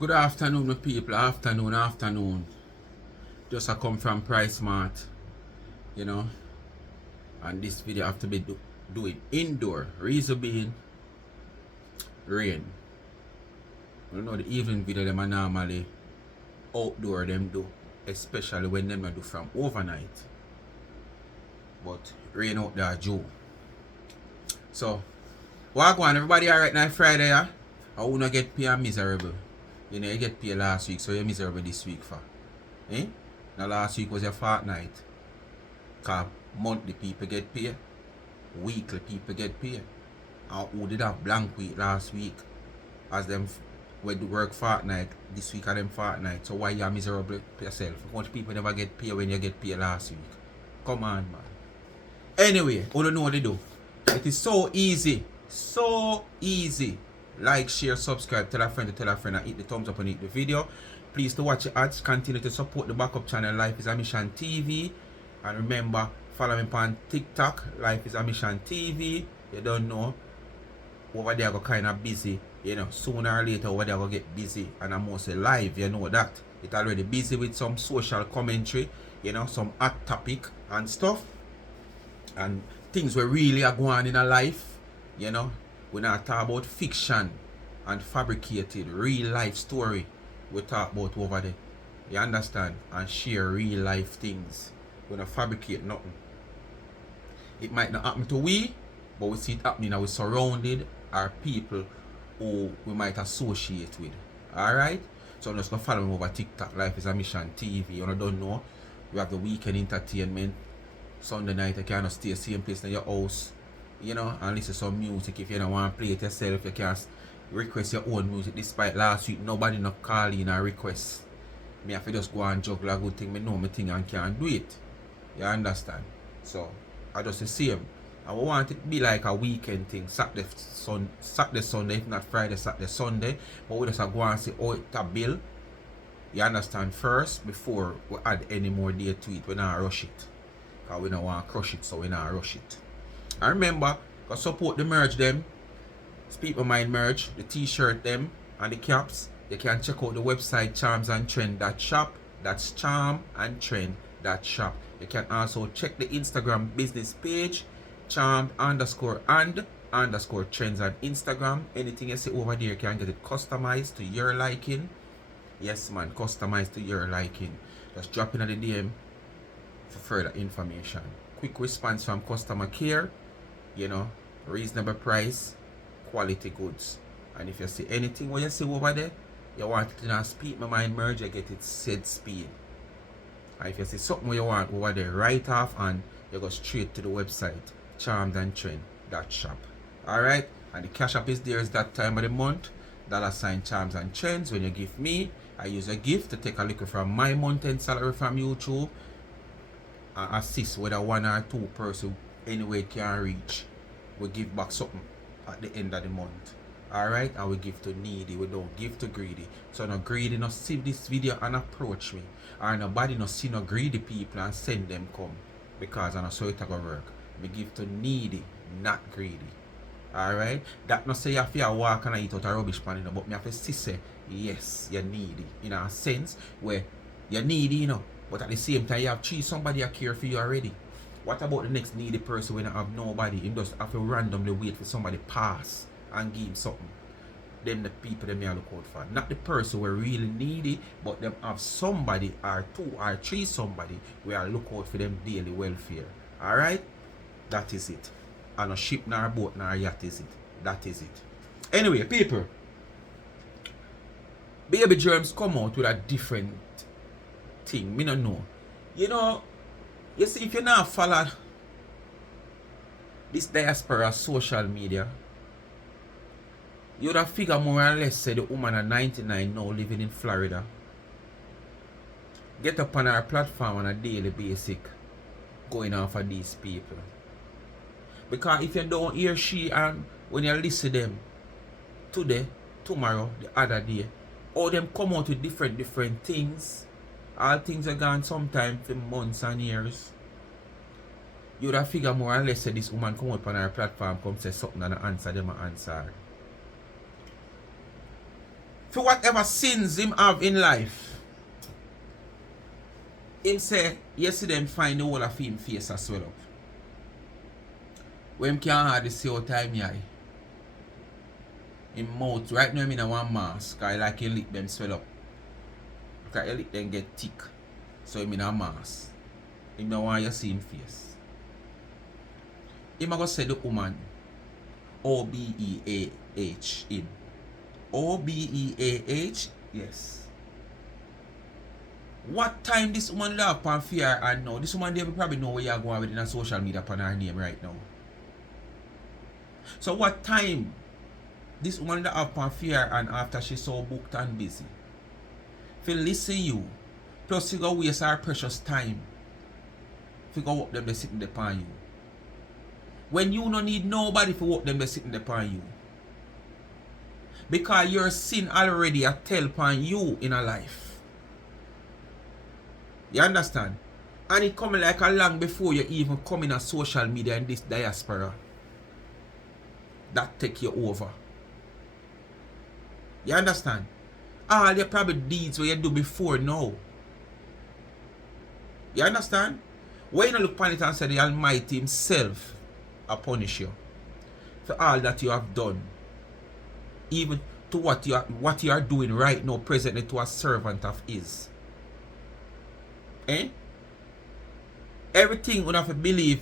Good afternoon, my people. Afternoon. Just I come from Price Mart, you know, and this video have to be doing indoor. Reason being, rain. You know the evening video them are normally outdoor them do, especially when them do from overnight. But rain out there, Joe. So, what go on? Everybody alright now Friday, yeah? I wanna get paid miserable. You know, you get paid last week, so you're miserable this week for. Eh? Now last week was your fortnight. Cause monthly people get paid, weekly people get paid. And who did have blank week last week? As them when do work fortnight, this week are them fortnight. So why you are miserable yourself? Much people never get paid when you get paid last week. Come on, man. Anyway, I don't know what they do. It is so easy. So easy. Like, share, subscribe, tell a friend, and hit the thumbs up and hit the video. Please to watch the ads, continue to support the backup channel Life is a Mission TV. And remember, follow me on TikTok, Life is a Mission TV. You don't know. Over there go kind of busy. You know, sooner or later over there go get busy. And I'm mostly live, you know that. It's already busy with some social commentary, you know, some hot topic and stuff. And things were really are going on in a life, you know. We not talk about fiction and fabricated real life story. We talk about over there. You understand? And share real life things. We don't fabricate nothing. It might not happen to we, but we see it happening and we surrounded our people who we might associate with. Alright? So I'm just gonna follow me over TikTok, Life is a Mission TV. You don't know. We have the weekend entertainment. Sunday night you cannot stay same place in your house. You know, and listen to some music. If you don't want to play it yourself, you can request your own music. Despite last week nobody not call in a request. Me have to just go and juggle a good thing. Me know me thing and can do it. You understand? So I just the same. I want it to be like a weekend thing. Saturday, Sunday, if not Friday, Saturday, Sunday. But we just go and say, oh, it's a bill. You understand? First, before we add any more day to it, we not rush it. Because we don't want to crush it, so we not rush it. And remember, support the merch them. Speak My Mind merch, the t-shirt them, and the caps. You can check out the website charmsandtrend.shop. That's charmandtrend.shop. You can also check the Instagram business page, charmed_and_trends on Instagram. Anything you see over there, you can get it customized to your liking. Yes, man, customized to your liking. Just drop in the DM for further information. Quick response from customer care. You know, reasonable price, quality goods. And if you see anything what you see over there, you want it to Speak My Mind merge, you get it said speed. And if you see something you want over there, right off and you go straight to the website, charmsandtrend.shop. Alright? And the cash app is there is that time of the month. $ charms and trends. When you give me, I use a gift to take a look from my month-end salary from YouTube and assist whether one or two person anyway can reach. We give back something at the end of the month. Alright? And we give to needy. We don't give to greedy. So no greedy no see this video and approach me. Or nobody no see no greedy people and send them come. Because I know so it gonna work. We give to needy, not greedy. Alright? That not say you have to walk and eat out a rubbish pan, you know, but me have to say yes, you're needy. In a sense where you're needy, you know. But at the same time you have somebody that care for you already. What about the next needy person when I have nobody? Him just have to randomly wait for somebody pass and give him something. Them the people that me look out for. Not the person who really needy, but them have somebody or two or three somebody where I look out for them daily welfare. Alright? That is it. And a ship nor a boat nor a yacht is it. That is it. Anyway, people. Baby germs come out with a different thing. Me don't know. You know, you see, if you not follow this diaspora social media, you would have figured more or less say the woman at 99 now living in Florida get up on our platform on a daily basis going off of these people. Because if you don't hear she and when you listen to them today, tomorrow, the other day, all them come out with different things. All things are gone sometime for months and years. You would have figured more or less say this woman come up on our platform, come say something and answer them and answer. For whatever sins him have in life, him say, yesterday him find the whole of him face as swell up. When him can't hardly see how time he high. Him mouth, right now him in a one mask, because like him lip them swell up. Because his lip them get thick. So him in a mask. Him don't want you see him face. Him a go say the woman, O-B-E-A-H, him. O-B-E-A-H, yes. What time this woman love upon fear and now? This woman they will probably know where you are going with in a social media upon her name right now. So what time this woman that have upon fear and after she's so booked and busy? If you listen you, plus you go waste her precious time. If you go walk them they sitting there upon you. When you don't need nobody for walk them they sitting there upon you. Because your sin already a tell upon you in a life. You understand? And it coming like a long before you even come in a social media in this diaspora. That take you over. You understand? All your probably deeds what you do before now. You understand? When you look upon it and say the Almighty himself will punish you for all that you have done. Even to what you are doing right now presently to a servant of his. Eh? Everything you have to believe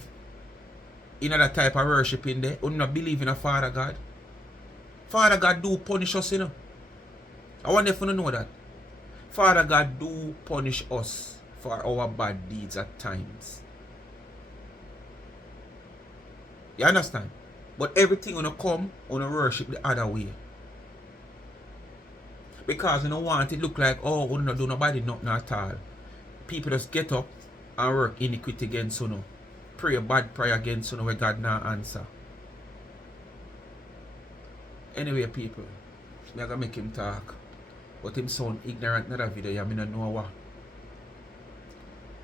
in other type of worship in there. You not believe in a Father God. Father God do punish us, you know. I wonder if you know that. Father God do punish us for our bad deeds at times. You understand? But everything gonna come on a worship the other way. Because you don't want it look like, oh, we don't do nobody nothing at all. People just get up and work iniquity against you. Pray a bad prayer against you where God not answer. Anyway, people, I'm gonna make him talk. But him sound ignorant in that video, I don't know what.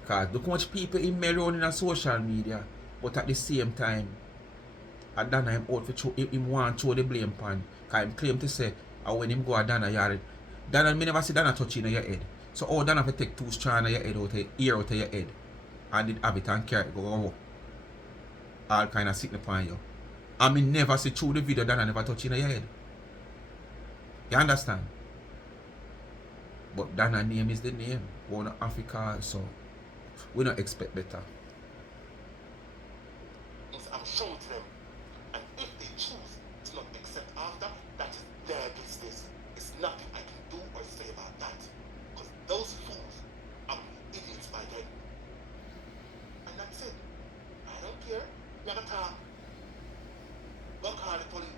Because look how much people in me around in a social media, but at the same time, I done him out for him want to throw the blame pan. Because him claim to say, when him go a Dana yard, Dana, me never see Dana touch in your head. So how Dana have to take 2 strands of your head out of ear out of your head and did have it and carry it go all kind of sitting upon you. And me never see through the video Dana never touch in your head. You understand? But Dana name is the name. We're in Africa, so we don't expect better. I'm showing to them. And if they choose to not accept after, that is their business. It's nothing I can do or say about that. Because those fools are idiots by then. And that's it. I don't care. Never talk. Go call the police.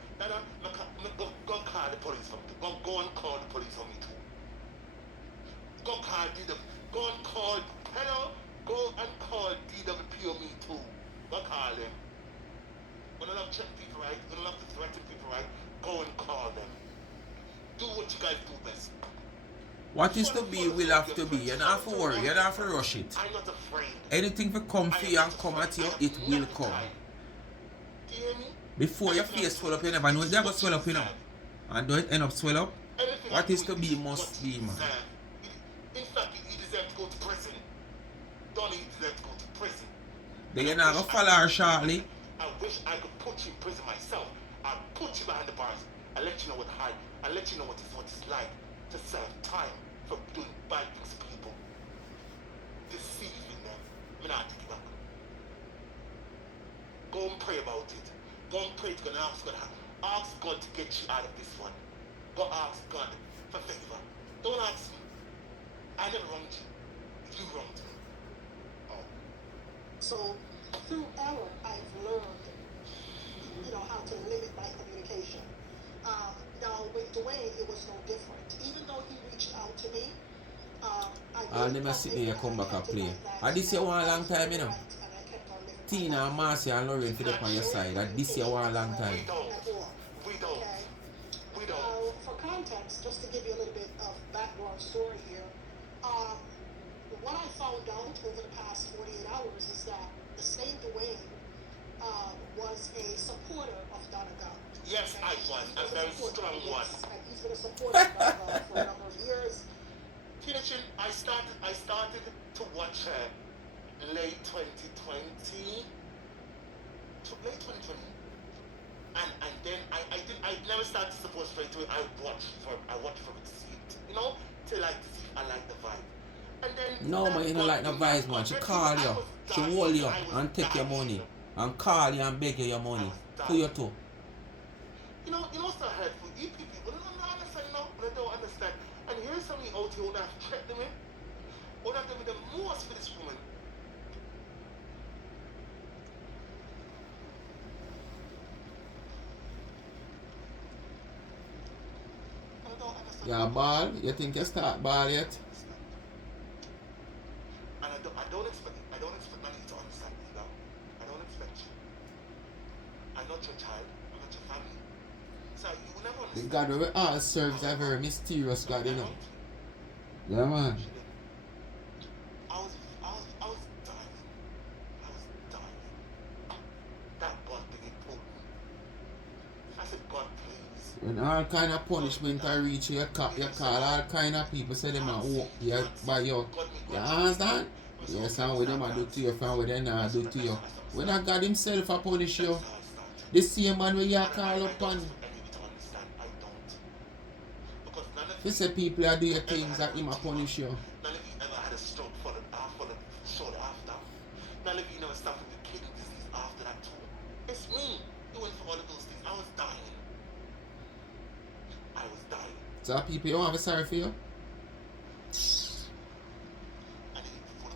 Go call the police for me. Go and call the police for me too. Go call DW. Go and call. Hello. Go and call DWP on me too. Go call them. When I love check people right, when I love to threaten people right, go and call them. Do what you guys do best. What is to be will have to be. You don't have to worry, you don't have to rush it. I'm not afraid. Anything will come for you and come at you, it will come. Do you hear me? Before your face swell up, you never know it's going to swell up, you know. And don't it end up swell up? What is to be must be, man. In fact, he deserves to go to prison. Donnie deserves to go to prison. Then you're not going to follow her shortly. I wish I could put you in prison myself. I'll put you behind the bars. I'll let you know what I'll let you know what it's like to serve time for doing bad things to people. Deceiving them. I'm not to give up. Go and pray about it. Go and pray to God and ask God. Ask God to get you out of this one. Go ask God for favor. Don't ask me. I never wronged you. You wronged me. Oh. So through error, I've learned, how to limit my communication. Now with Dwayne, it was no different. Even though he reached out to me, I'll never sit there and come back and play. And this year one long time, you know. Tina and Marcia and Lauren fit up on your side. And this year one long time. We don't. For context, just to give you a little bit of background story here, what I found out over the past 48 hours is that the same Dwayne was a supporter of Donegal. Yes, I was. A very strong one. And he's been a supporter of Donegal for receipt, you know, to like to see if I like the vibe. And then No, man, you don't like no vibes, man. She call you, she hold you and take your money. And call you and beg you your money. Who you to? You know so hurtful. You people don't understand, no, they don't understand. And here's something out here who have checked them in. Who have done the most for this woman. Yeah, ball? You think you start ball yet? And I don't expect none of you to understand me now. I don't expect you. I'm not your child. I'm not your family. So you will never The understand. God we all serves a very mysterious God, you know. Yeah, man. I was dying. I was dying. That God thing it pulled me. I said, God, please. When all kind of punishment I reach you, you call all kind of people say them are walk you by you. You understand? Yes, and what them a do to you from what they not do to you. When I God himself a punish you, the same man where you call upon. He say people are doing things that him a punish you. None of you ever had a stroke for the short after. None of you never suffered with kidney disease after that too. It's me who went for all of those things. I was dying. So people you want to be sorry for you?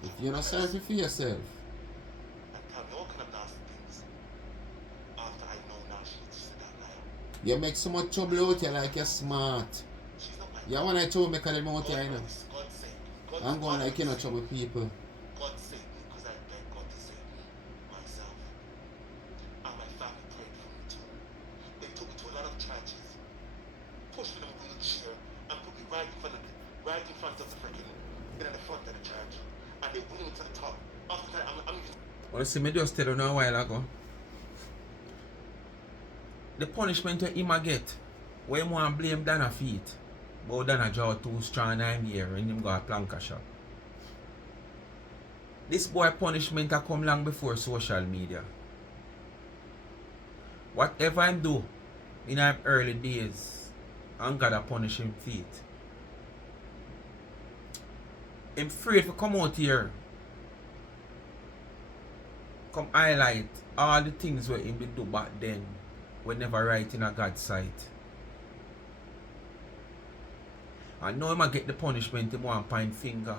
If you're not sorry for yourself. You make so much trouble out here like you're smart. You want to trouble make them out here, you know. I'm going like you know trouble people. God saved me because I begged God to save me myself. And my family prayed for me too. They took me to a lot of churches, pushed me in a wheelchair, and put me right in front of the freaking, in the front of the church. And they wheeled me to the top. After that, I'm Well, see, me just tell you now a while ago. The punishment that him a get, when him want to blame Dana feet, but Dana draw 2 strong 9 year and him go a planka shop. This boy punishment a come long before social media. Whatever him do in his early days, and God a punish him feet. Him afraid to come out here, come highlight all the things where him did do back then, were never right in a God's sight. And now him a get the punishment him want point finger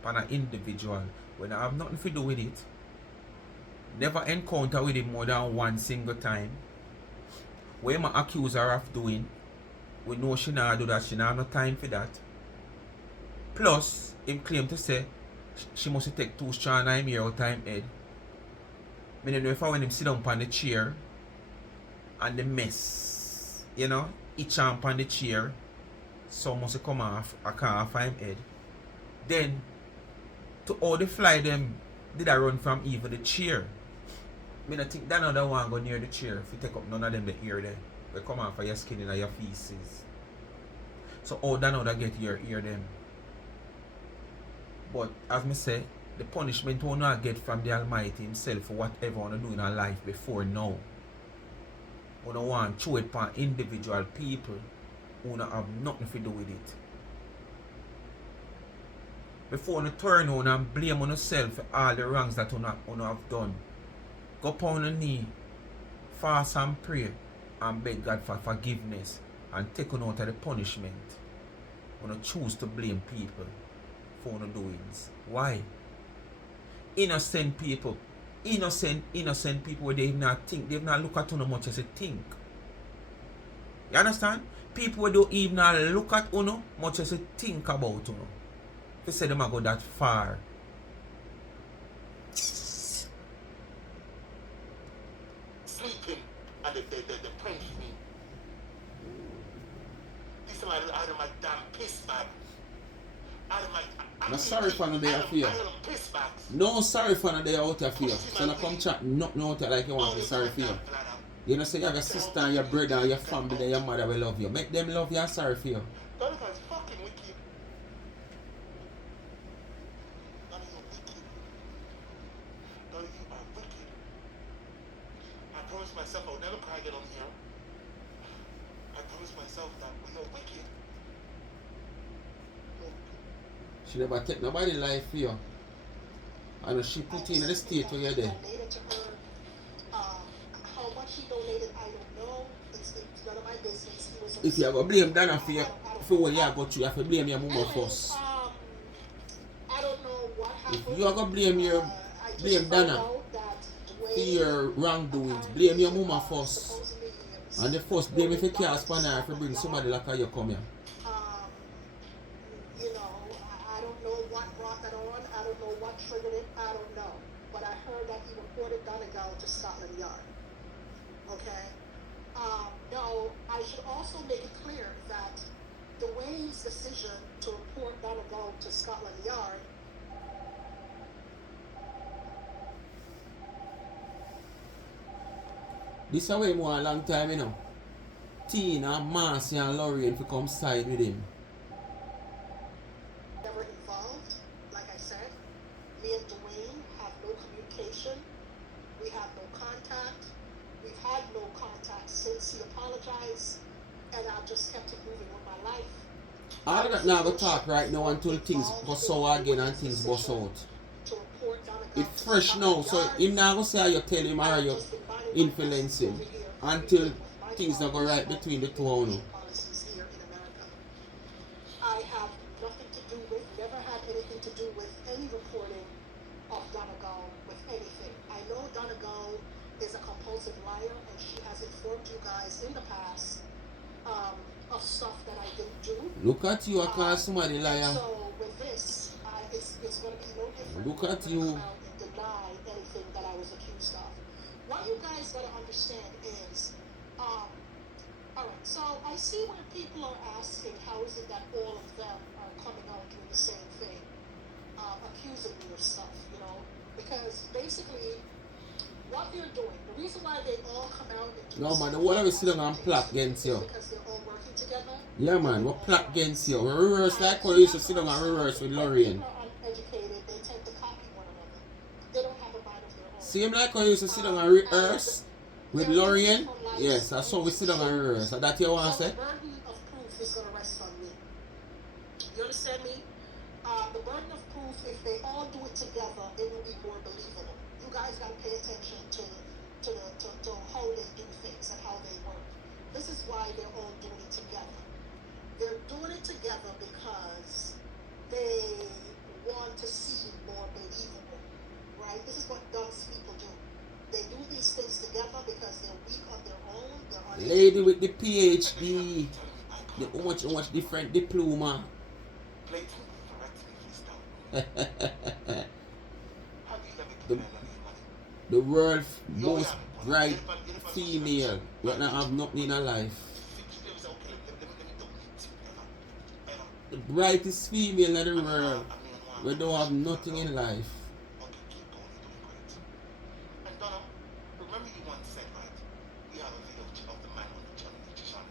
upon an individual when I have nothing to do with it. Never encounter with him more than one single time. Where him accuse her of doing, we know she not do that, she not have no time for that. Plus, him claim to say she must take 2 strong 9 year out time head. I don't know if I when him sit down on the chair and the mess, you know, each arm on the chair, so must come off, I can't off him head. Then, to all the fly them, did I run from even the chair? I don't think that another one go near the chair if you take up none of them the ear there. They come off of your skin and your feces. So all that other get your ear them. But as me say, the punishment will not get from the Almighty himself for whatever you do in our life before now. You don't want to throw it upon individual people who don't have nothing to do with it. Before you turn on and blame on yourself for all the wrongs that you have done, go upon your knee, fast and pray, and beg God for forgiveness and take on out of the punishment. You choose to blame people for your doings. Why? Innocent people where they not think, they've not look at you much as they think. You understand? People where don't even look at you much as they think about you. They say them go that far. sleeping and they praying for me. This is out of my damn piss bag. No sorry for no day of fear. Piss bags. No sorry for no day out of fear. So no come chat nothing out like you want to be sorry for you. You know say you have your sister and your brother and your family and your mother will love you. Make them love you and sorry for you. That is fucking wicked. None of you are wicked. None of you are wicked. I promised myself I would never cry again on here. I promised myself that we're not wicked. She never take nobody life for you. And she put in the state where you're there. Donated to her. How much he donated, I don't know. It's none of my business. He was If you ever blame Dana for what you got through, you have to blame your mama first. I don't know what happened. If you ever blame Dana for your wrongdoings, blame your mama first. And the first blame if you can't span her if you bring somebody like her you come here. You know, I don't know what brought that on. I don't know what triggered it. I don't know. But I heard that he reported Donegal to Scotland Yard. Okay? Now, I should also make it clear that Dwayne's decision to report Donegal to Scotland Yard This is way more a long time, you know. Tina, Marcy and Lorraine to come side with him. never involved. Like I said, me and Dwayne have no communication. We have no contact. We've had no contact since he apologized, and I've just kept it moving with my life. All that now go talk right now until things go sour again and things bust out. It's fresh now, so him now go say how you tell him or you influence him until things not go right between the two of you. I have nothing to do with, never had anything to do with any reporting of Donegal with anything. I know Donegal is a compulsive liar, and she has informed you guys in the past of stuff that I didn't do. Look at you, I call somebody liar. So with this, it's going to be no different. Look at you. Come out and deny anything that I was accused of. What you guys got to understand is, all right, so I see where people are asking how is it that all of them are coming out doing the same thing, accusing me of stuff, you know, because basically what they're doing, the reason why they all come out and do No man, the whole of us sit down and plot against you. because they're all working together. Yeah man, we plot against you. We reverse like how you used to sit down and reverse with Lorraine. People are uneducated, they tend to copy one another. They don't have a mind of their own. Same like how you used to sit down and rehearse with Lorraine. Yes, that's how we sit down and rehearse. Is that you want to say? The burden of proof is going to rest on me. You understand me? The burden of proof, if they all do it together, it will be more believable. You guys got to pay attention to how they do things and how they work. This is why they're all doing it together. They're doing it together because they want to seem more believable, right? This is what dunce people do. They do these things together because they're weak on their own. They're Lady with the PhD, the much different diploma. The world's most bright female, but not have nothing in her life. The brightest female in the world, we don't have nothing in life. And Donna, remember you once said, right, we have a video of the man on the channel,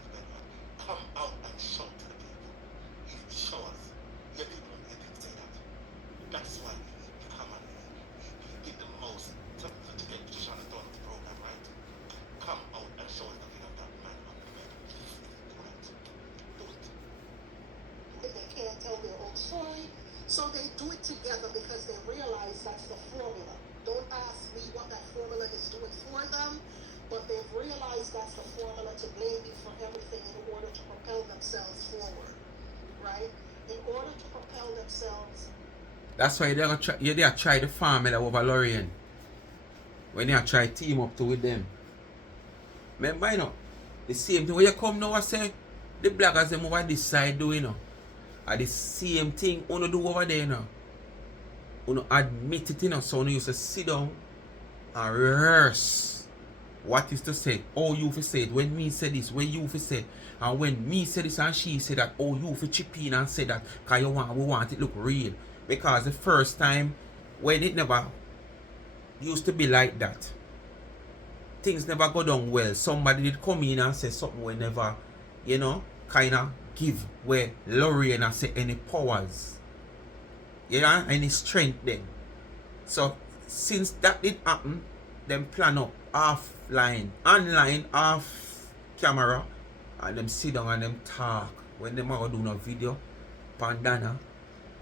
come out and show to the people. You show us. Your people, you didn't say that. That's why you come out and you did the most to get Shoshana done the program, right? Come out and show us the video of that man on the bed. Do it. They can't tell their own story, so they do it together because they realize that's the formula. Don't ask me what that formula is doing for them, but they've realized that's the formula to blame me for everything in order to propel themselves forward, right? In order to propel themselves. That's why they try the formula over Lorraine. When they try team up to with them. Remember, you know, the same thing when you come now and say the bloggers them over this side do, you know. Are the same thing you do over there, you know. You admit it, you know, so you used to sit down and rehearse what is to say, how you fi say it, when me say this, when you fi say, and when me say this and she say that, oh you fi chip in and say that, cause we want it look real. Because the first time when it never used to be like that, things never go down well. Somebody did come in and say something we never, you know, kinda give where Lorraine and say any powers, you know, any strength then. So since that did happen, them plan up offline, online, off camera, and them sit down and them talk. When them are do no video, Pandana,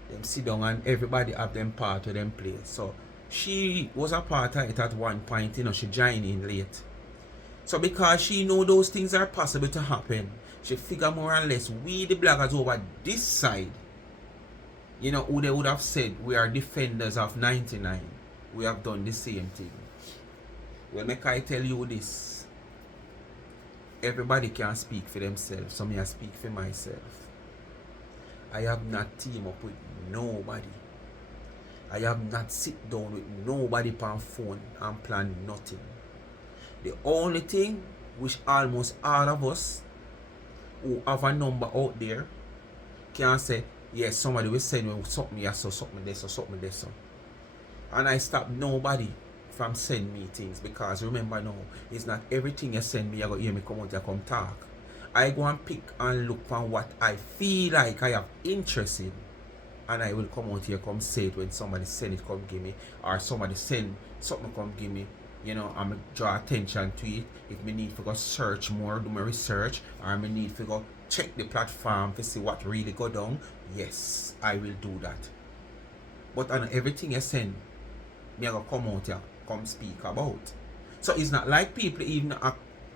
them sit down and everybody have them part of them play. So she was a part of it at one point, she joined in late. So because she know those things are possible to happen, she figure more or less we the bloggers over this side, who they would have said we are defenders of 99. We have done the same thing. Well, make I tell you this. Everybody can speak for themselves. So me I speak for myself. I have not teamed up with nobody. I have not sit down with nobody on phone and plan nothing. The only thing which almost all of us who have a number out there can say, yes, somebody will send me something here, so something there, so something there, so. And I stop nobody from sending me things, because remember now, it's not everything you send me, you go hear me come out here come talk. I go and pick and look for what I feel like I have interest in, and I will come out here come say it when somebody send it come give me, or somebody send something come give me. I'm draw attention to it. If me need to go search more, do my research, or me need to go check the platform to see what really go down, yes, I will do that. But on everything you send, me I go come out here, come speak about. So it's not like people even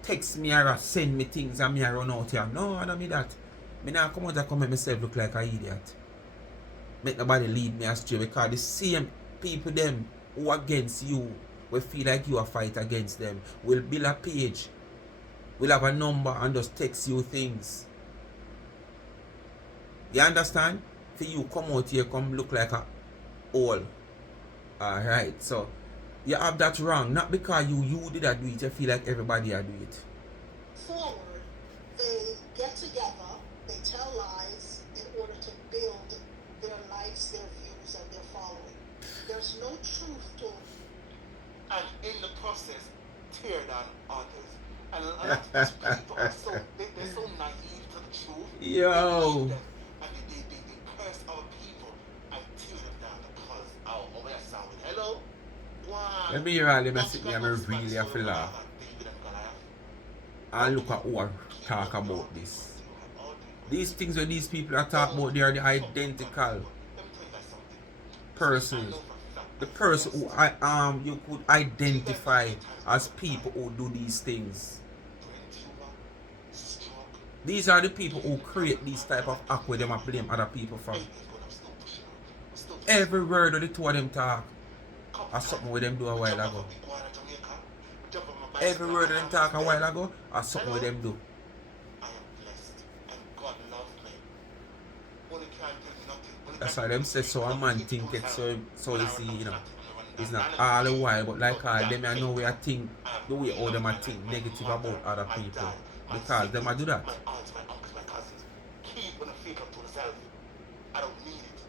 text me or send me things and me I run out here. No, I don't mean that. Me now come out here come make myself look like an idiot. Make nobody lead me astray, because the same people them who against you will feel like you are fight against them will build a page, will have a number and just text you things. You understand? For you come out here, come look like a all. Alright, so you have that wrong. Not because you did do it, you feel like everybody do it. Forward, they get together, they tell lies in order to build their likes, their views, and their following. There's no truth to it. And in the process, tear down others. And a lot of these people are they're so naive to the truth. Yo. And they curse our people and tear them down because we're sound. Hello? Wow. Let me hear all them sit me and really have to laugh. And look at who are talk about this. These things where these people are talking about, they are the identical persons. The person who you could identify as people who do these things. These are the people who create these type of act where them are blame other people from. Every word of the two of them talk or something with them do a while ago. Every word of them talk a while ago or something with them do. That's why them say so a man think it so you see, it's not all the while, but like all them I know we are think the way all them are think negative about other people. Because them I do that. My aunts, my uncles, my cousins, keep when I feel up to myself. I don't need it.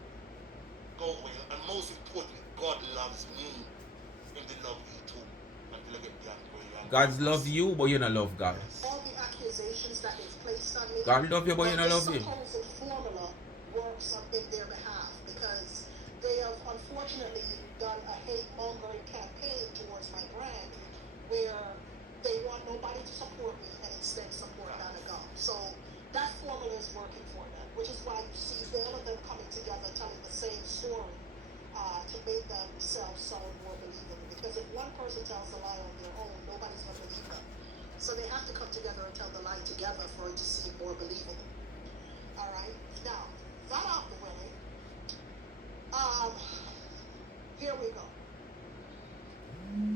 Go away. And most importantly, God loves me. And they love you too. Until I get beyond where you are. God love you, but you don't love God. All the accusations that they've placed on me. God love you, but you don't love him. Supposed formula works in their behalf, because they have unfortunately done a hate mongering campaign towards my brand, where they want nobody to support me and instead support Donegal. So that formula is working for them, which is why you see all of them coming together telling the same story to make themselves sound more believable. Because if one person tells a lie on their own, nobody's going to believe them. So they have to come together and tell the lie together for it to seem more believable. All right? Now, that out the way, here we go.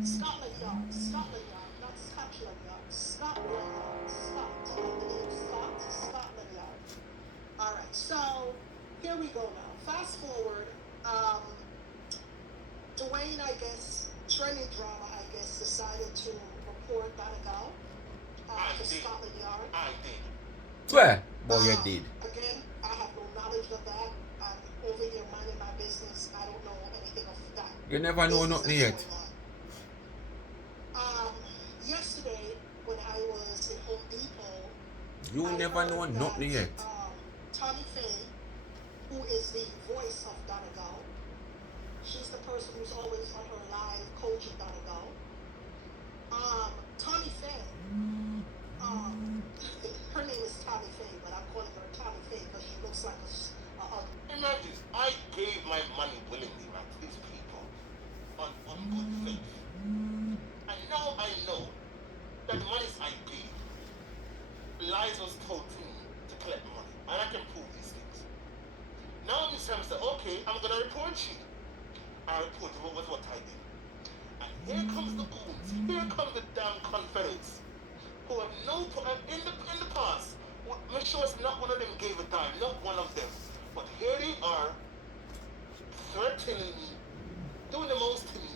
Scotland Yard, not Scotland Yard, Scotland Yard, Scotland Yard. All right, so here we go now. Fast forward, Dwayne, I guess, trending drama, I guess, decided to report Donegal to Scotland Yard. I did. Swear, boy, you did. Again, I have no knowledge of that. I'm over here minding my business. I don't know anything of that. You never know nothing yet. Yesterday, when I was in Home Depot, You I never heard know that, nothing yet. Tommy Faye, who is the voice of Donegal, she's the person who's always on her live coaching Donegal. Tommy Faye, her name is looks like Imagine, I gave my money willingly, right, to these people on good faith. And now I know that the monies I gave, lies was told to me to collect money. And I can prove these things. Now Miss Sam said, okay, I'm going to report you. I reported what was what I did. And here comes the goons. Here comes the damn Confederates. Who have no, in the past, make sure it's not one of them gave a dime, not one of them. But here they are, threatening me, doing the most to me,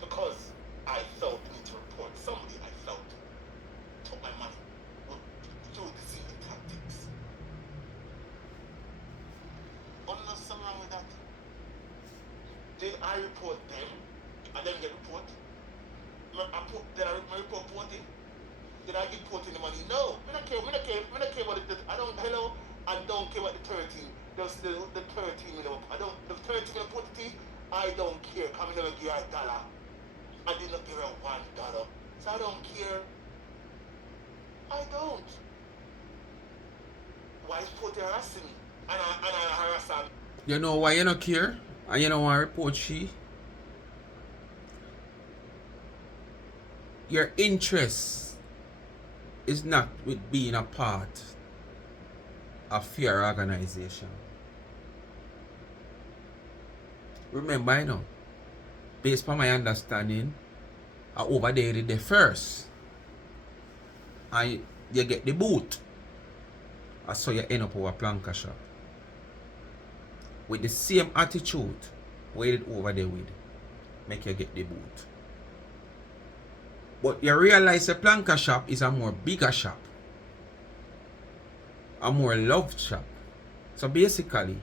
because I felt the need to report somebody I felt took my money through deceiving tactics. There's something wrong with that. Did I report them? I didn't get report. Did I report porting? Did I get porting the money? No. I don't care what it is. I don't care what the 13. The 13 million. The 13 million porting, I don't care. I never give her $1. I did not give her $1. So I don't care. I don't. Why is porting harassing me? And I harass her. You know why you don't care? And you don't want to report she? Your interest is not with being a part of your organization. Remember, you know, based on my understanding, I over there the first. And you get the boot. I saw you end up over Planka shop. With the same attitude, waited over there with. Make you get the boot. But you realize the Planka shop is a more bigger shop. A more loved shop. So basically,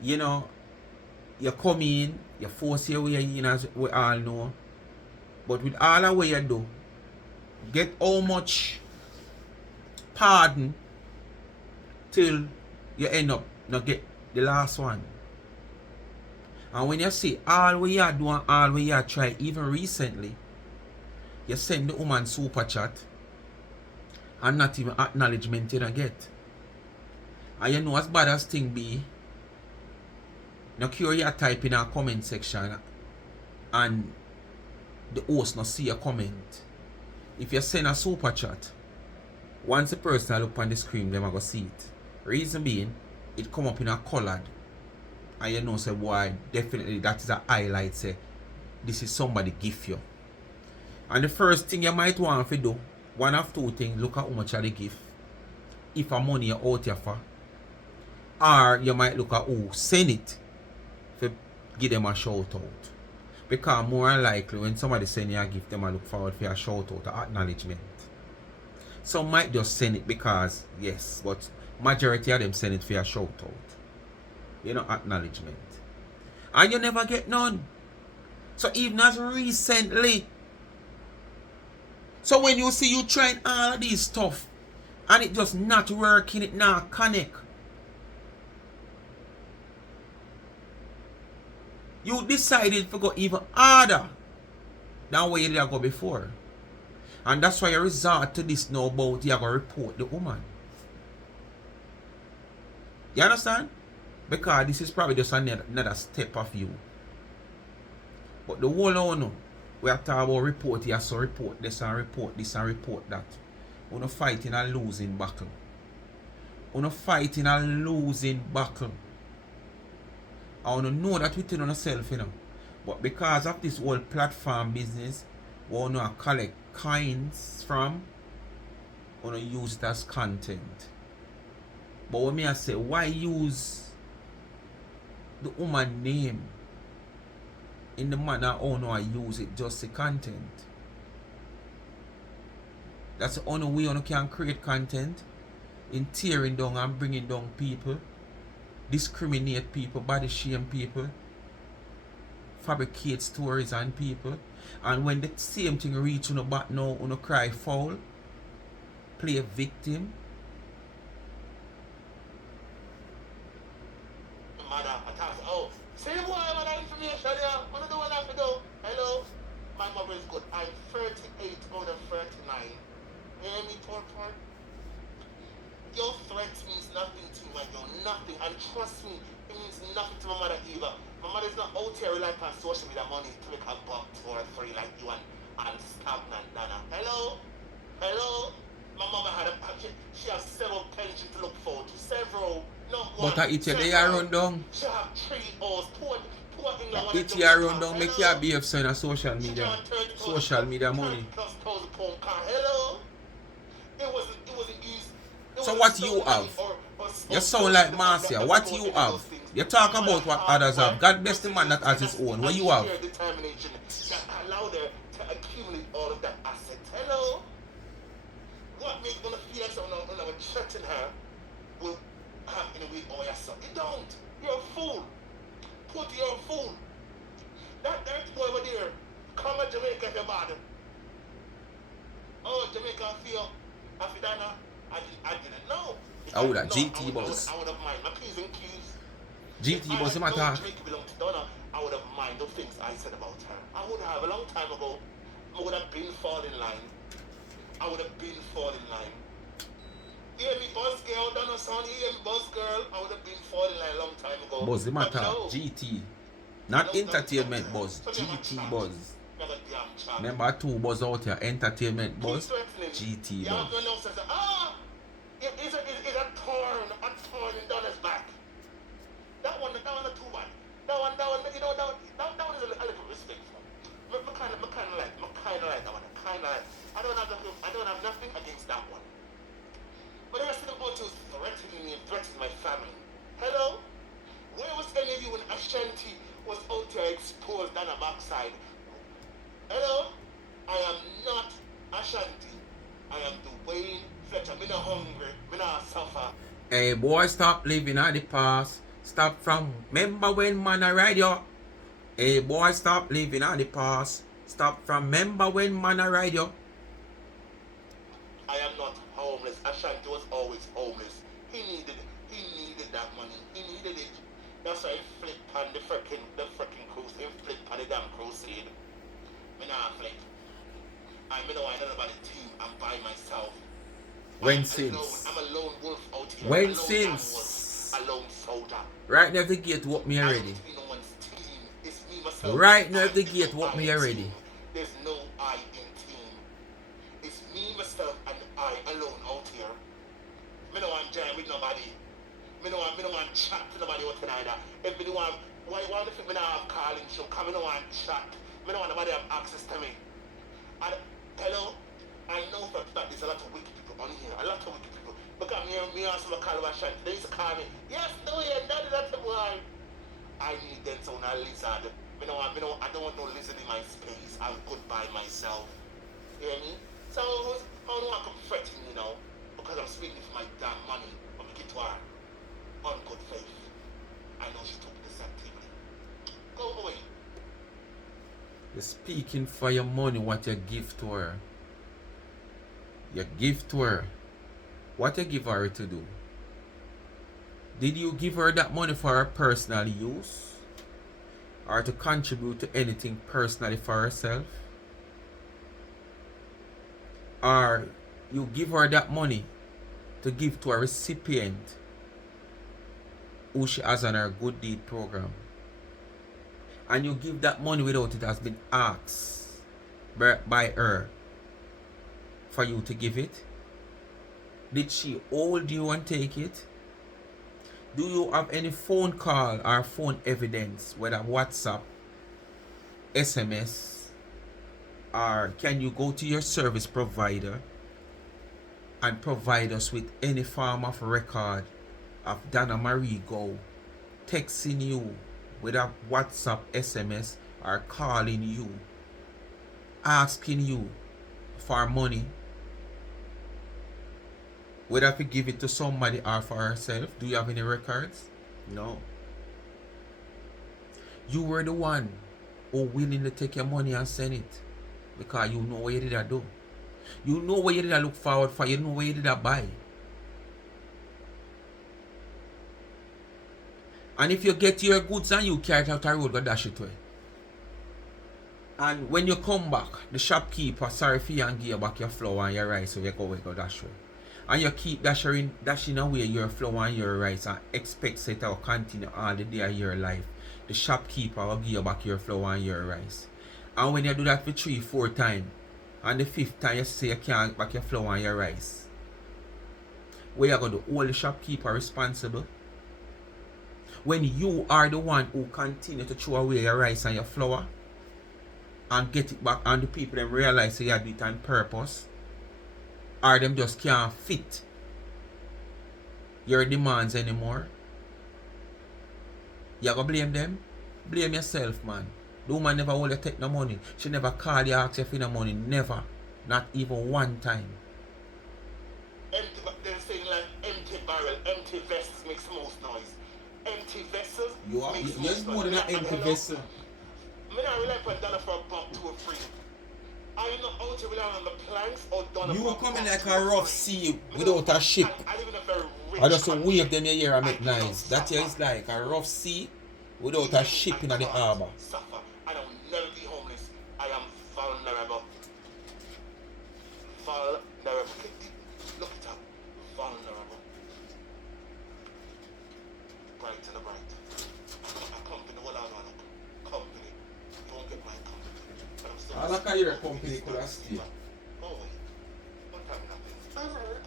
you know, you come in, you force your way in as we all know. But with all the way you do, get how much pardon till you end up not get the last one. And when you see all we are doing, all we are try, even recently, you send the woman super chat and not even acknowledgement you don't get. And you know as bad as thing be, no cure you type in a comment section and the host not see a comment. If you send a super chat, once the person look on the screen, them are going to see it. Reason being, it come up in a colored. And you know say, boy, definitely that is a highlight, say, this is somebody gift you. And the first thing you might want to do, one of two things, look at how much of the gift. If a money you out here for. Or you might look at who send it, to give them a shout out. Because more likely when somebody send you a gift, them might look forward for a shout out, or acknowledgement. Some might just send it because, yes, but majority of them send it for a shout out. You know, acknowledgement. And you never get none. So even as recently, so when you see you trying all of these stuff and it just not working, it not connect, you decided to go even harder than where you did go before. And that's why you resort to this now about you going to report the woman. You understand? Because this is probably just another step of you. But the whole on we are talking about report here, so report this and report this and report that. We're not fighting a losing battle. We're not fighting a losing battle. I want to know that within yourself, you know. But because of this whole platform business, we want to collect coins from, we want to use it as content. But when I say, why use the woman name in the manner how I use it, just the content? That's the only way you can create content, in tearing down and bringing down people, discriminate people, body shame people, fabricate stories on people, and when the same thing reach on the back now, on cry foul, play a victim. Oh, say boy, I want information here. What do I have to do? Hello? My mother is good. I'm 38 out of 39. Hear me, Tortor? Your threats mean trust me, it means nothing to my mother either. My mother's not out here relying on social media money to make a buck 2 or 3 like you and stagnant Dana. Hello? Hello? My mama had she has several pensions to look forward to. Several. Not one. But I eat your day run down. She have 3 hours. Two England. Eat your run down, make your behave so in a social media. Social media money. Hello? It wasn't easy. So what you have? You sound like Marcia. What you have? You talk about what others have. God bless the man that has his own. What you have? Determination that allowed her to accumulate all of that assets. Hello? What makes me feel like someone will threaten her will happen in a way or your son? You don't. You're a fool. Put you're a fool. That boy over there, come at Jamaica if you're bad. Oh, Jamaica feel Afidana. I didn't know. I would have GT boss. I would have mind. My P's and Q's. GT boss, my talk. Jamaica belonged to Donna. I would have mind the things I said about her. I would have a long time ago. I would have been fall in line. I would have been fall in line. Hear me, boss girl, Donna son, hear me, boss girl. I would have been fall in line a long time ago. Boss, the matter, no. GT. Not entertainment buzz, GT buzz. Remember 2 buzz out here, entertainment buzz, GT buzz. It's a thorn in Donna's back. That one is too bad. That one, you know, that one is a little respectful. I kind of like that one. I don't have nothing against that one. But the rest of the bunch was threatening me and threatening my family. Hello? Where was any of you when Ashanti was out there exposed on a backside? Hello? I am not Ashanti. I am Dwayne Fletcher. Me not hungry. Me not suffer. Hey boy, stop living at the past. Stop from, remember when man I ride you? Hey boy, stop living at the past. Stop from, remember when man I ride you? I am not homeless. Ashanti was always homeless. He needed that money. He needed it. That's why he flipped on the freaking crusade. He flipped on the damn crusade. Me not flip. I don't want about the team. I'm by myself. When since? I'm a lone wolf out here. When since? A lone soldier. Right now the gate what me already. No one's team. It's me myself. Right now the gate what me already. There's no I in team. It's me myself and I alone out here. Me no want jam with nobody. Me no want chat to nobody out either. If me no want, why do you think me not have calling show? Cause me no want chat. Me no want nobody have access to me. And hello, I know for a fact there's a lot of wicked people on here. A lot of wicked people. Because me and some call about Ashanti. They used to call me, yes, do it, that's the boy. I need them to a lizard. I don't want no lizard in my space. I'm good by myself. You hear me? So how do I come fretting, you know? Because I'm speaking for my damn money. I'm get to her on good faith. I know she took this activity. Go away. You're speaking for your money, what you give to her. You give to her. What you give her to do? Did you give her that money for her personal use? Or to contribute to anything personally for herself? Or you give her that money to give to a recipient who she has on her good deed program? And you give that money without it has been asked by her for you to give it? Did she hold you and take it? Do you have any phone call or phone evidence, whether WhatsApp, SMS, or can you go to your service provider and provide us with any form of record of Donna Marie Go texting you with a WhatsApp, SMS, or calling you, asking you for money? Whether to give it to somebody or for herself? Do you have any records? No. You were the one who willingly take your money and send it. Because you know what you did I do. You know what you did I look forward for. You know what you did I buy. And if you get your goods and you carry it out the road, go dash it away. And when you come back, the shopkeeper sorry for you and give you back your flour and your rice, so you go dash away. and you keep dashing away your flour and your rice and expect it to continue all the day of your life, the shopkeeper will give you back your flour and your rice. And when you do that for 3-4 times, and the 5th time you say you can't get back your flour and your rice, where you going to hold the shopkeeper responsible? When you are the one who continue to throw away your rice and your flour and get it back, and the people them realize you do it on purpose, or them just can't fit your demands anymore, you gonna blame them? Blame yourself, man. The woman never will take no money. She never call you ask you for no money. Never. Not even one time. Empty, they're saying like empty barrel, empty vessels makes most noise. Empty vessels makes most more than an empty vessel. I mean, I rely on dollar for a buck, 2 or 3. Are you not out to rely on the planks or dollar you for a coming buck, like 2 a or rough 3? sea without a ship. I live in a very rich I just country. wave them here and make nice. That here is like a rough sea without a ship in the harbour. Suffer. I will never be homeless. I am vulnerable. Vulnerable. Look it up. Vulnerable. Bright to the bright. A company, what I want. Company. Don't get my company. But I'm still. I like how your company could have stayed. Oh, wait. Don't tell me nothing. However,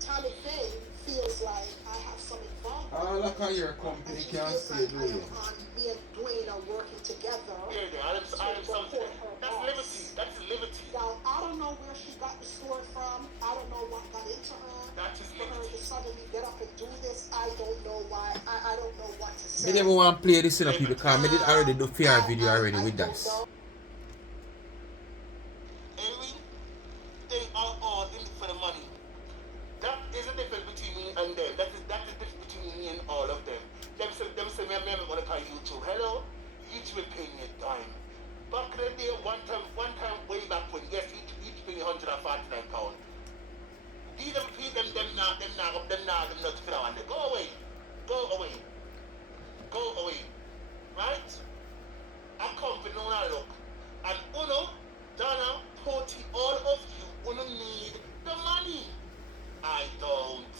Tommy Faye feels like I have some involvement. I like how your company And she can feels stay like doing. me and Dwayne are working together. I am something. That's liberty. That's liberty. Now, I don't know where she got the story from. I don't know what got into her. That is For her liberty. to suddenly get up and do this, I don't know why. I don't know what to say. I never want to play this in a people because I did already do fair video already with that. Anyway, they are all in it for the money. That is the difference between me and them. That is the difference between me and all of them. Them say me want to call YouTube. Hello, YouTube will pay me a dime. Back in the day, one time way back when, yes, each pay me £149. These them not to fit on there. Go away. Right? I come for no look. And Uno, Donna, Poti, all of you, Uno need the money. I don't.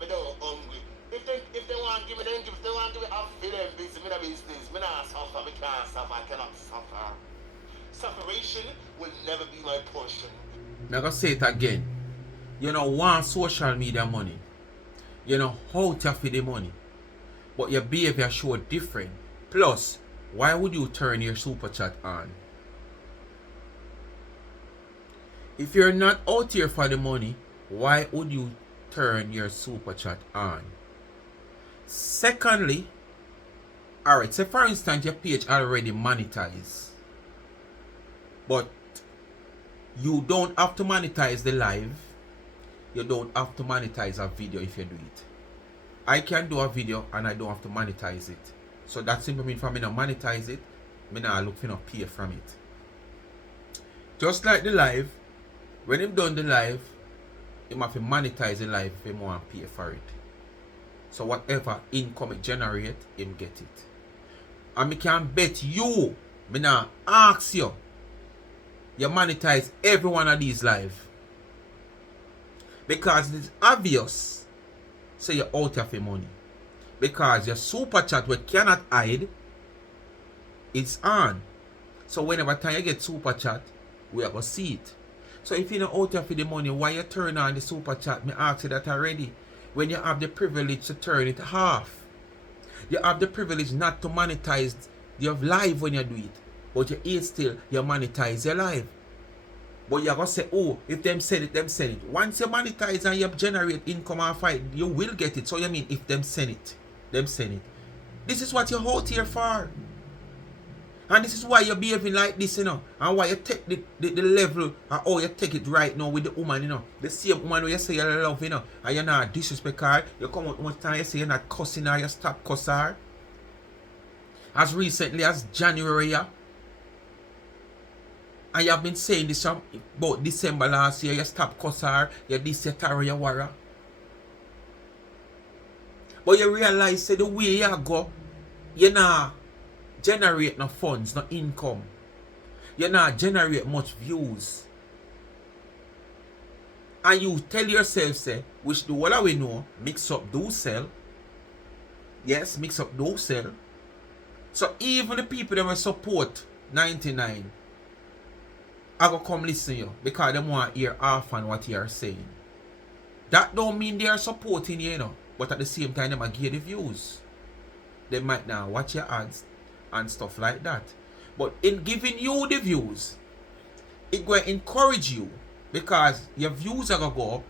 Me don't hungry. If they want to give me, then give. If they want to give me, I'll feel them busy. Me no business. Me not suffer. Me can't suffer. I cannot suffer. Separation will never be my portion. I'm gonna say it again. You know, want social media money. You know how to feed the money. But your behavior show different. Plus, why would you turn your super chat on? If you're not out here for the money, why would you turn your super chat on? Secondly, alright, say for instance your page already monetized, but you don't have to monetize the live, you don't have to monetize a video if you do it. I can do a video and I don't have to monetize it. So that simply means for me to monetize it, me not look for no pay from it. Just like the live, when him done the live, him have to monetize the live if him want to pay for it. So whatever income it generate, him get it. And me can bet you, me now ask you, you monetize every one of these live. Because it's obvious, so you're out of your money. Because your super chat we cannot hide, it's on. So whenever time you get super chat, we are going to see it. So if you're not out of the money, why you turn on the super chat? Me ask you that already. When you have the privilege to turn it off. You have the privilege not to monetize your live when you do it. But you eat still, you monetize your live. But you're going to say, oh, if them send it, them send it. Once you monetize and you generate income and fight, you will get it. So you mean if them send it, them send it. This is what you're out here for. And this is why you're behaving like this, you know. And why you take the level and how you take it right now with the woman, you know. The same woman where you say you love, you know. And you're not disrespect her. You come out one time, you say you're not cussing her, you stop cussing her. As recently as January, yeah. And you have been saying this about December last year, you stop cussing her, you this, you tarry, you worry. But you realize, say, the way you go, you know, generate no funds, no income. You not generate much views. And you tell yourself, say, which the whole we know, mix up, do sell. Yes, mix up, do sell. So even the people that will support 99, I go come listen to you because they want to hear half on what you are saying. That don't mean they are supporting you, you know. But at the same time, they might give the views. They might now watch your ads and stuff like that. But in giving you the views, it going to encourage you because your views are going to go up.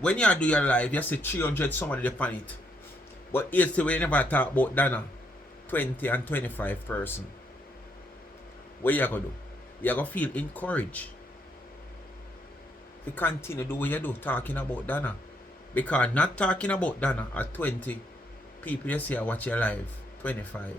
When you do your live, you see 300 somebody upon it. But it's the way you never talk about Dana, 20 and 25 person. What you going to do? You're going to feel encouraged to continue do what you do talking about Dana. Because not talking about Dana at 20, people you see watch your live, 25.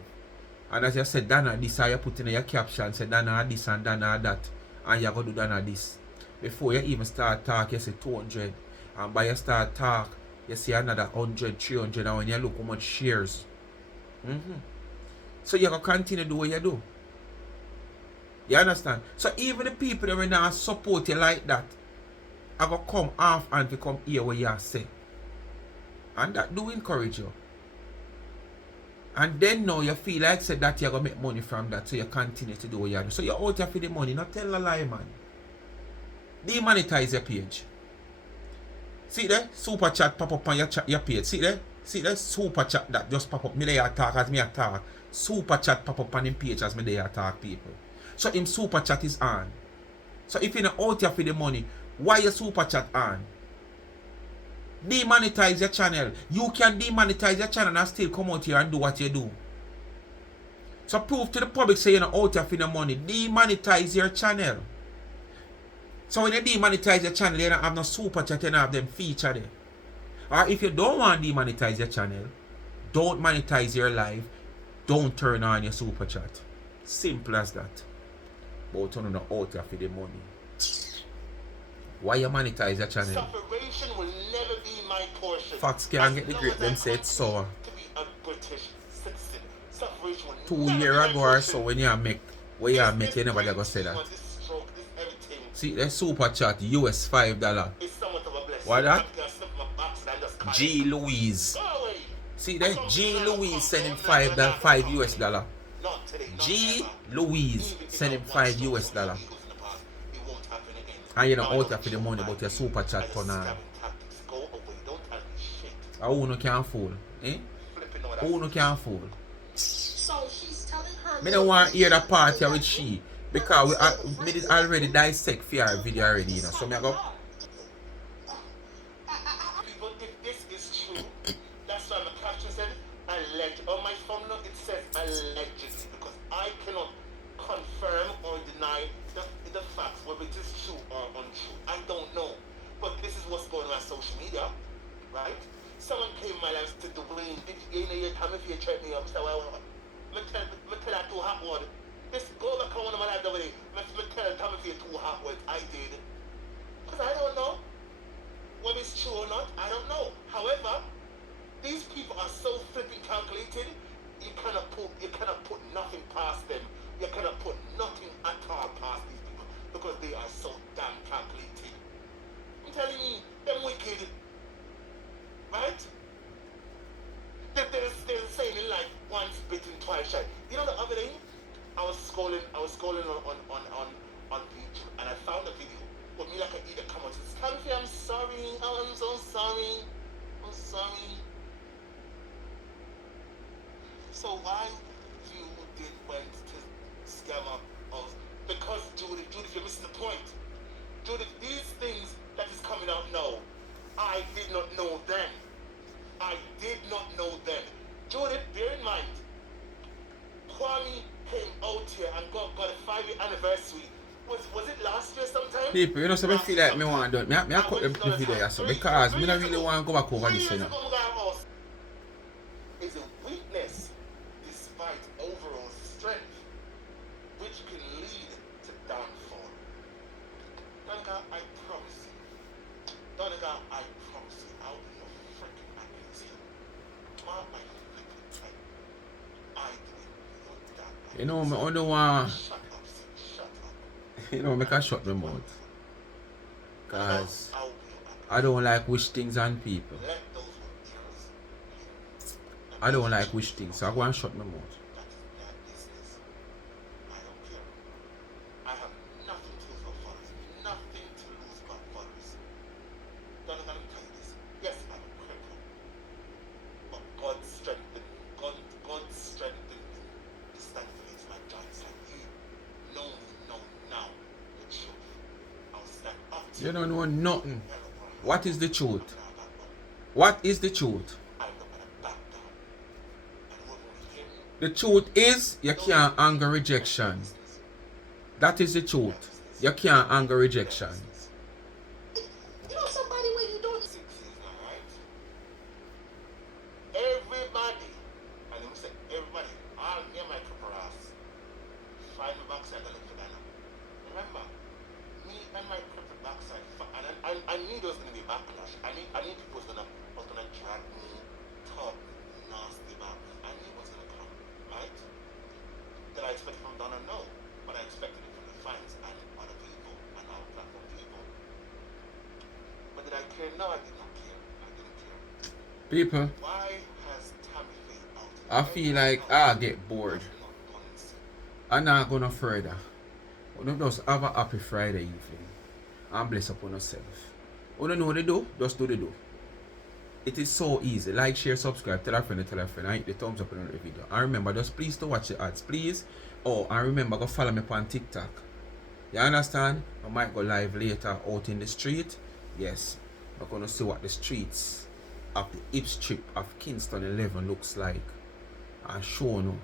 And as you said, Dana this, you put in your caption, say Dana this and Dana that. And you're going to do Dana this. Before you even start talk, you say 200. And by you start talk, you see another 100, 300. And when you look how much shares. So you're going to continue to do what you do. You understand? So even the people that will not support you like that, I go come off and to come hear what you say. And that do encourage you. And then now you feel like said that you're going to make money from that. So you continue to do what you do. So you're out here for the money. Not tell a lie, man. Demonetize your page. See there? Super chat pop up on your page. See there? See there? Super chat that just pop up. Me there talk as me talk. Super chat pop up on him page as me there talk people. So him super chat is on. So if you're not out here for the money, why your super chat on? Demonetize your channel. You can demonetize your channel and still come out here and do what you do. So prove to the public say you're not out here for the money. Demonetize your channel. So when you demonetize your channel, you don't have no super chat, you don't have them feature there. Or if you don't want to demonetize your channel, don't monetize your live, don't turn on your super chat. Simple as that. But you're not out here for the money. Why you monetize your channel? Separation will never be my portion. Fox can't get the grip, them say it's sour. To be a British citizen. Separation will 2 never years be ago my or so, portion. when you make, where you make, you never gonna say that. This stroke, this everything See, the super chat, US $5. is somewhat of a blessing. What that? I'm gonna slip my box and just cut G. it. Louise. Go away. See there? G. Louise sending $5 US dollar. Not today, not G. ever. Louise Even if sending I watch $5 those US dollar. Eagles in the past, it won't happen again. And you know No, I out don't here for the show money, my but your face. super I chat just turn on. scamming tactics. Go away. Don't tell me shit. Who no can fool? Eh? Flipping all that. Who no can fool? So she's telling her. Me don't want to hear that part here with she. Because we did already dissect for our video already, you know. So me I go, People, if this is true, that's why my caption said alleged. On my thumbnail it says allegedly because I cannot confirm or deny the facts, whether it is true or untrue. I don't know. But this is what's going on social media, right? Someone came in my life and said, Dwayne, did you know your time if you check me up? So me tell that too hot word. This go back on one of my life the way. Me tell that time if you're too hot word. I did. Because I don't know whether it's true or not. I don't know. However, these people are so flipping calculated. You cannot put nothing past them. You cannot put nothing at all past these people because they are so damn calculated. I'm telling you, they're wicked. Right? There's a saying in life, once bitten, twice shy. You know the other day, I was scrolling on YouTube and I found a video with me like I either come out and say, Country, I'm sorry, oh, I'm so sorry. I'm sorry. So why you went to scammer us? Because Judith, you're missing the point. Judith, these things that is coming out now, I did not know then. I did not know then. Judith, bear in mind, Kwame came out here and got a 5-year anniversary. Was it last year sometime? people, you know, so I feel like me want to do it. Me I cut the video so because me don't really want to go back over this, you know. Is a weakness despite overall strength, which can lead to downfall. Donegal, I promise you. Donegal, I promise you. I'll be your freaking against you. Mark my freaking time. I do it that. You know, me only want, Shut up, Sid. Shut up. you know, make a shut my mouth. Cause I'll be your I don't like wish things on people. Let those with ears hear. I don't like wish things, so I go and shut my mouth. That is their business. I don't care. I have nothing to lose but followers. Nothing to lose but followers. Don't let me tell you this. Yes, I'm a cripple. But God strengthened me. God strengthened me. He stands against my giants like you. Know me, know now the truth. I'll stand up to You don't know nothing. Hello, bro. What is the I'm truth? not gonna back down. What is the truth? I'm not gonna back down. And whoever will hear me, The truth is you can't anger rejection. business. That is the truth. You can't anger rejection. You know somebody where you don't 6 years now, right? Everybody, and let me say everybody, all near my cripple ass, find my backside and look for that now. Remember, me and my crippled backside, and I knew there was gonna be backlash. I knew people was gonna drag me, talk nasty about me. I knew it was gonna come, right? Did I expect it from Donna? No, but I expected it from the fans and other people and our platform people. But did I care? No, I did not care. I didn't care. People, Why has Tammy Faye out? I feel like I get bored. I'm not gonna further. You just have a happy Friday evening and bless upon yourself. You don't know what to do? Just do the do. It is so easy. Like, share, subscribe, tell a friend, and hit the thumbs up on the video. And remember, just please to watch the ads, please. Oh, and remember, go follow me on TikTok. You understand? I might go live later out in the street. Yes, we're gonna see what the streets of the hip strip of Kingston 11 looks like. And show you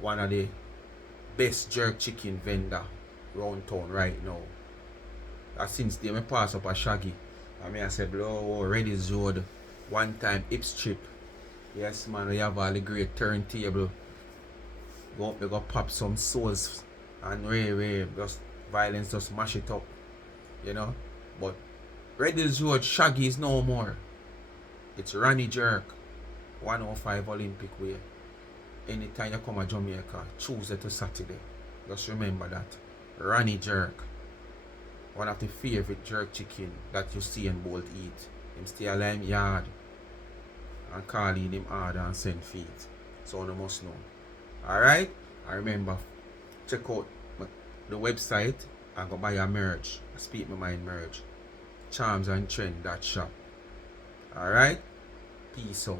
one of the best jerk chicken vendor round town right now. Since they me pass up a Shaggy, I said, "Blow Reddy's Road, one time hip strip. Yes, man, we have all the great turntable. Go up, we go pop some souls and ray, just violence, just mash it up, you know. But Reddy's Road, Shaggy is no more. It's Ronnie Jerk, 105 Olympic Way. Anytime you come to Jamaica, Tuesday to Saturday, just remember that. Ronnie Jerk, one of the favorite jerk chicken that you see in Bolt eat. Him stay alive yard and call in him order and send feet. So you must know. Alright? And remember, check out the website and go buy your merch. Speak My Mind merch. Charmsandtrend.shop. Alright? Peace out.